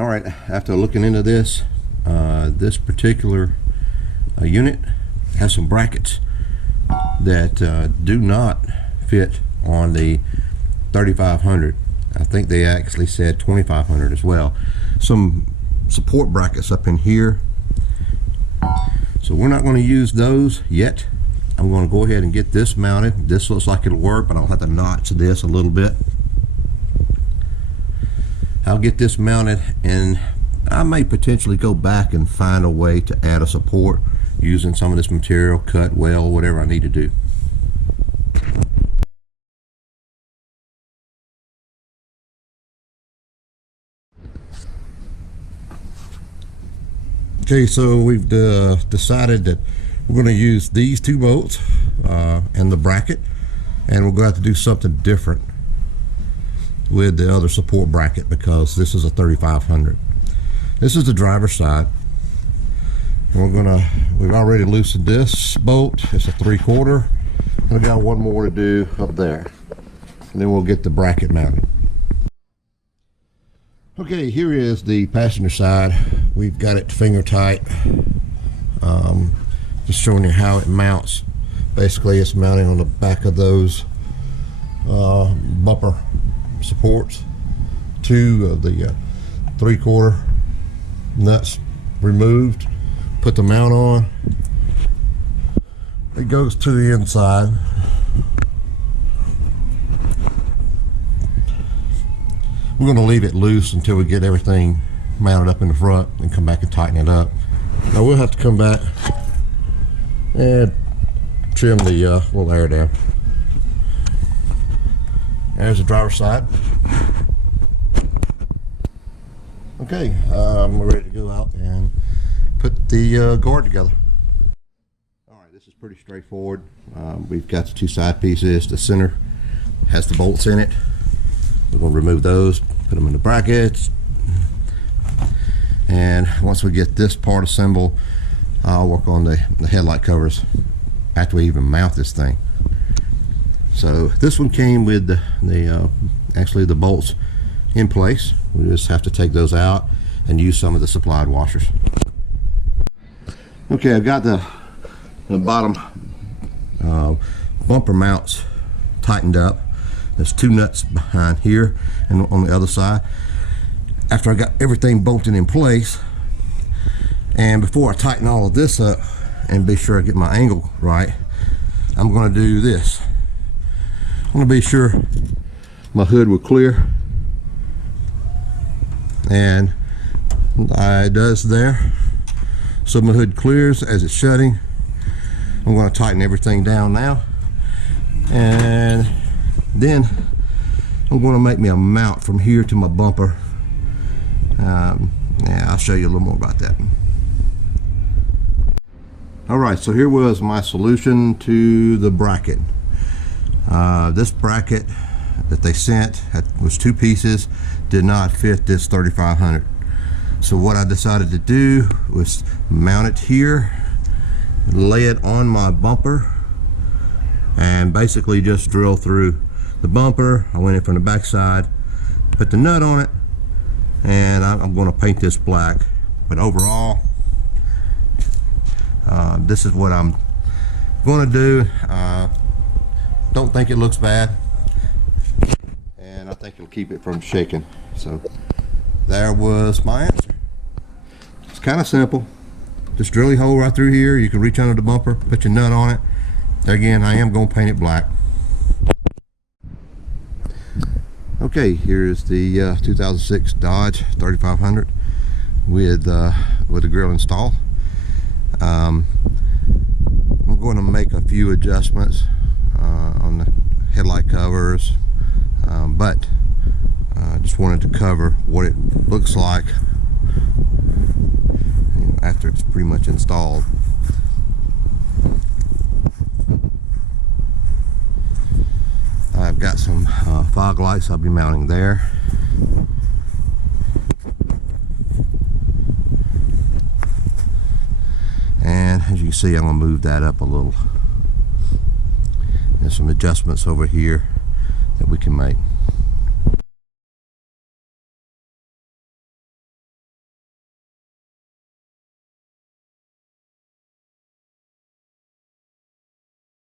All right, after looking into this, this particular unit has some brackets that do not fit on the 3500. I think they actually said 2500 as well. Some support brackets up in here, so we're not going to use those yet. I'm going to go ahead and get this mounted. This looks like it'll work, but I'll have to notch this a little bit. I'll get this mounted, and I may potentially go back and find a way to add a support using some of this material, cut, weld, whatever I need to do. Okay, so we've decided that we're going to use these two bolts and the bracket, and we're going to have to do something different with the other support bracket because this is a 3500. This is the driver's side. And we've already loosened this bolt. It's a 3/4, and I've got one more to do up there, and then we'll get the bracket mounted. Okay, here is the passenger side. We've got it finger tight. Just showing you how it mounts. Basically, it's mounting on the back of those bumper supports. Two of the 3/4 nuts removed. Put the mount on. It goes to the inside. We're going to leave it loose until we get everything mounted up in the front and come back and tighten it up. Now we'll have to come back and trim the little air down. There's the driver's side. Okay, we're ready to go out and put the guard together. Alright, this is pretty straightforward. We've got the two side pieces. The center has the bolts in it. We're going to remove those, put them in the brackets, and once we get this part assembled, I'll work on the headlight covers after we even mount this thing. So this one came with actually the bolts in place. We just have to take those out and use some of the supplied washers. Okay, I've got the bottom bumper mounts tightened up. There's two nuts behind here and on the other side. After I got everything bolted in place, and before I tighten all of this up and be sure I get my angle right, I'm going to do this. I'm going to be sure my hood will clear, and it does there. So my hood clears as it's shutting. I'm going to tighten everything down now, and then I'm going to make me a mount from here to my bumper. Yeah, I'll show you a little more about that. Alright, so here was my solution to the bracket. This bracket that they sent was two pieces, did not fit this 3500. So what I decided to do was mount it here, lay it on my bumper, and basically just drill through the bumper. I went in from the back side, put the nut on it, and I'm going to paint this black. But overall, this is what I'm going to do. Don't think it looks bad, and I think it'll keep it from shaking. So there was my answer. It's kind of simple. Just drill a hole right through here. You can reach under the bumper, put your nut on it. Again, I am going to paint it black. Okay, here's the 2006 Dodge 3500 with a grill install. I'm going to make a few adjustments on the headlight covers, but I just wanted to cover what it looks like, you know, after it's pretty much installed. I've got some fog lights I'll be mounting there. And as you can see, I'm going to move that up a little. There's some adjustments over here that we can make.